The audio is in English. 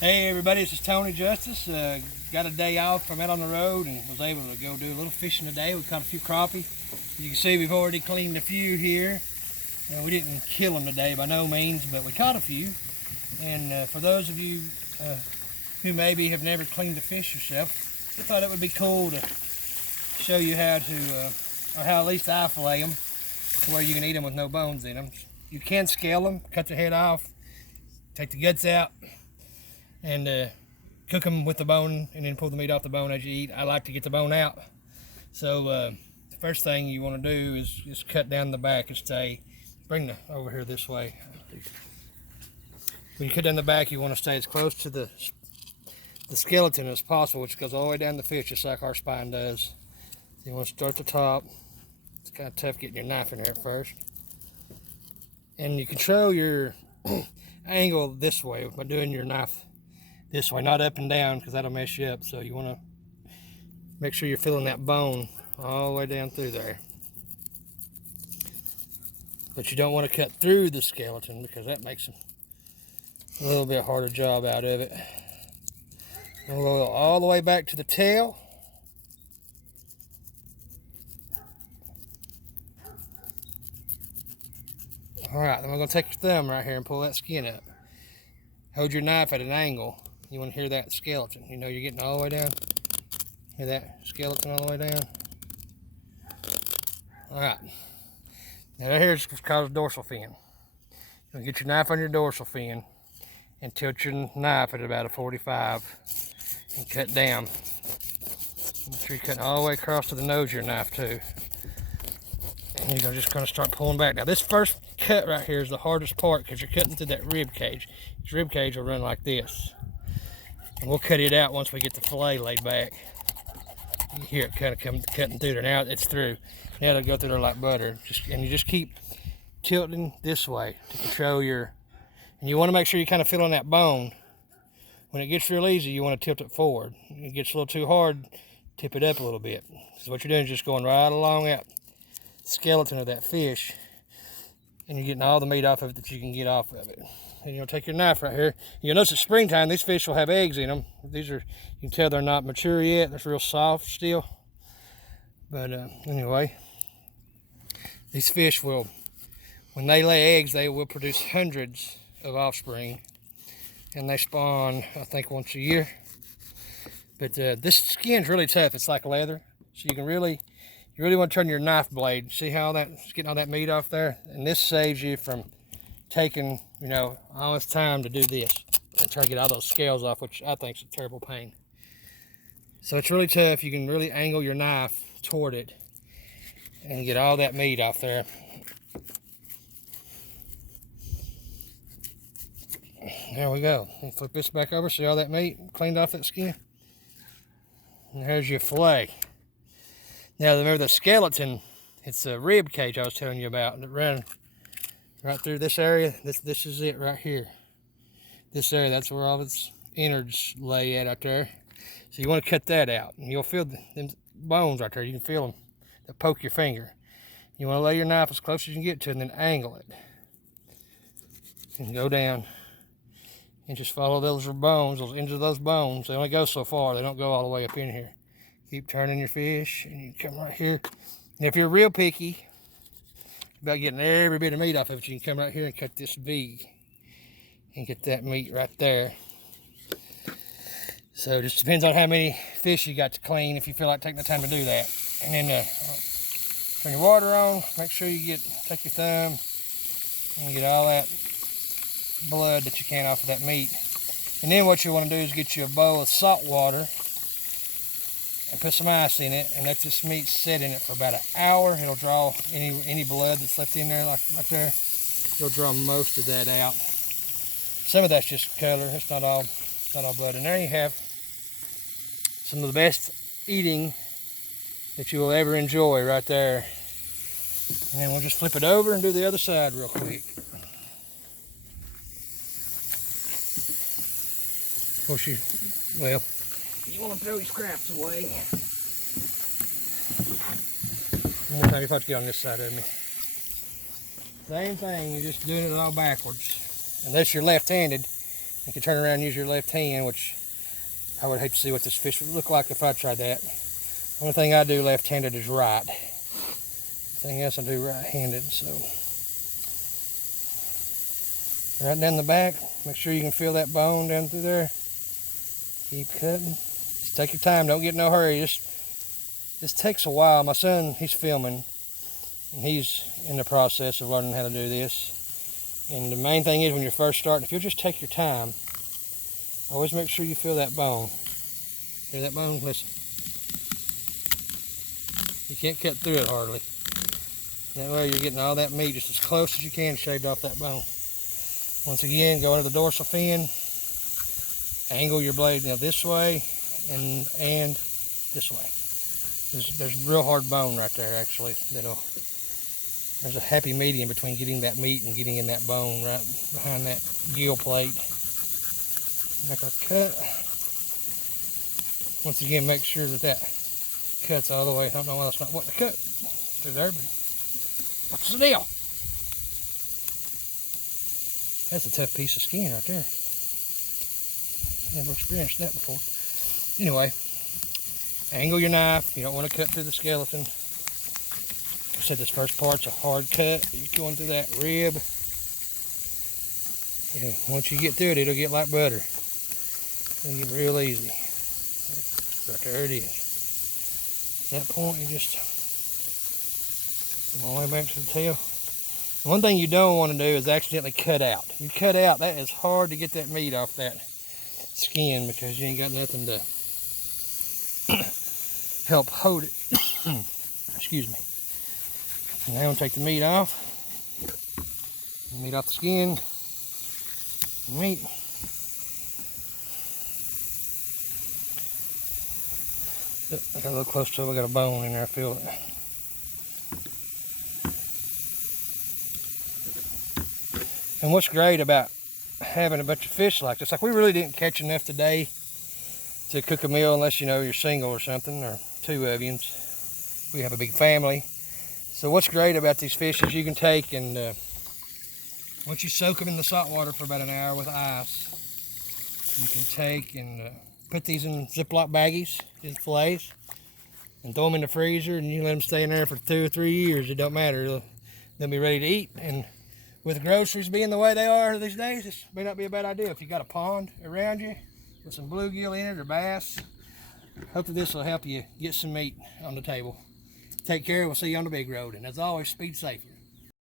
Hey everybody, this is Tony Justice. Got a day off from out on the road and was able to go do a little fishing today. We caught a few crappie. As you can see, we've already cleaned a few here. We didn't kill them today by no means, but we caught a few. And for those of you who maybe have never cleaned a fish yourself, I thought it would be cool to show you how to, or how at least I fillet them to where you can eat them with no bones in them. You can scale them, cut the head off, take the guts out, and cook them with the bone and then pull the meat off the bone as you eat. I like to get the bone out. So the first thing you want to do is cut down the back and stay, bring the over here this way. When you cut down the back, you want to stay as close to the skeleton as possible, which goes all the way down the fish just like our spine does. You want to start at the top. It's kind of tough getting your knife in there at first. And you control your angle this way by doing your knife this way, not up and down, because that'll mess you up. So you want to make sure you're feeling that bone all the way down through there. But you don't want to cut through the skeleton because that makes a little bit harder job out of it. And we'll go all the way back to the tail. Alright, then we're going to take your thumb right here and pull that skin up. Hold your knife at an angle. You want to hear that skeleton. You know you're getting all the way down. Hear that skeleton all the way down? Alright. Now right here is called a dorsal fin. You're going to get your knife on your dorsal fin and tilt your knife at about a 45 and cut down. Make sure you're cutting all the way across to the nose of your knife too. And you're just going to start pulling back. Now this first cut right here is the hardest part because you're cutting through that rib cage. This rib cage will run like this. And we'll cut it out once we get the fillet laid back. You hear it kind of cutting through there. Now it's through. Now it'll go through there like butter. And you just keep tilting this way to control your, and you want to make sure you're kind of feeling that bone. When it gets real easy, you want to tilt it forward. When it gets a little too hard, tip it up a little bit. So what you're doing is just going right along that skeleton of that fish, and you're getting all the meat off of it that you can get off of it. And you'll take your knife right here. You'll notice at springtime, these fish will have eggs in them. These are, you can tell they're not mature yet. They're real soft still. But anyway, these fish will, when they lay eggs, they will produce hundreds of offspring. And they spawn, I think, once a year. But this skin's really tough. It's like leather. So you really want to turn your knife blade. See how that's getting all that meat off there? And this saves you from taking, you know, all this time to do this and try to get all those scales off, which I think is a terrible pain. So it's really tough. You can really angle your knife toward it and get all that meat off there. There we go. And flip this back over. See all that meat cleaned off that skin? And there's your fillet. Now remember the skeleton, it's a rib cage I was telling you about that ran right through this area. This is it right here. This area, that's where all its innards lay at out there. So you want to cut that out. And you'll feel them bones right there. You can feel them. They'll poke your finger. You want to lay your knife as close as you can get to it and then angle it. And go down. And just follow those bones, those ends of those bones. They only go so far. They don't go all the way up in here. Keep turning your fish, and you come right here. And if you're real picky about getting every bit of meat off of it, you can come right here and cut this V and get that meat right there. So it just depends on how many fish you got to clean if you feel like taking the time to do that. And then turn your water on. Make sure you take your thumb and get all that blood that you can off of that meat. And then what you want to do is get you a bowl of salt water and put some ice in it and let this meat sit in it for about an hour. It'll draw any blood that's left in there, like right there. It'll draw most of that out. Some of that's just color. It's not all blood. And there you have some of the best eating that you will ever enjoy right there. And then we'll just flip it over and do the other side real quick. Of course you want to throw your scraps away. One more time, if I have to get on this side of me. Same thing, you're just doing it all backwards. Unless you're left-handed, You can turn around and use your left hand, which I would hate to see what this fish would look like if I tried that. Only thing I do left-handed is right. Everything else I do right-handed, so. Right down the back, make sure you can feel that bone down through there. Keep cutting. Just take your time, don't get in no hurry. This takes a while. My son, he's filming, and he's in the process of learning how to do this. And the main thing is when you're first starting, if you'll just take your time, always make sure you feel that bone. Hear that bone? Listen. You can't cut through it hardly. That way you're getting all that meat just as close as you can shaved off that bone. Once again, go into the dorsal fin, angle your blade now this way and this way. There's real hard bone right there actually. There's a happy medium between getting that meat and getting in that bone right behind that gill plate. Make our cut. Once again, make sure that cuts all the way. I don't know why it's not wanting to cut through there, but what's the deal? That's a tough piece of skin right there. Never experienced that before. Anyway, angle your knife. You don't want to cut through the skeleton. Like I said, this first part's a hard cut. You're going through that rib. Yeah, once you get through it, it'll get like butter. It'll get real easy. Right there it is. At that point, you just come all the way back to the tail. One thing you don't want to do is accidentally cut out. You cut out, that is hard to get that meat off that skin because you ain't got nothing to help hold it. Excuse me. Now I'm going to take the meat off. Meat off the skin. Meat. I got a little close to it. I got a bone in there. I feel it. And what's great about having a bunch of fish like this, like we really didn't catch enough today to cook a meal unless you know you're single or something, or two of you. We have a big family. So what's great about these fish is you can take and once you soak them in the salt water for about an hour with ice, you can take and put these in Ziploc baggies, these fillets, and throw them in the freezer, and you let them stay in there for 2 or 3 years. It don't matter. They'll be ready to eat. And with groceries being the way they are these days, this may not be a bad idea. If you got a pond around you with some bluegill in it or bass, hopefully this will help you get some meat on the table. Take care. We'll see you on the big road. And as always, speed safe.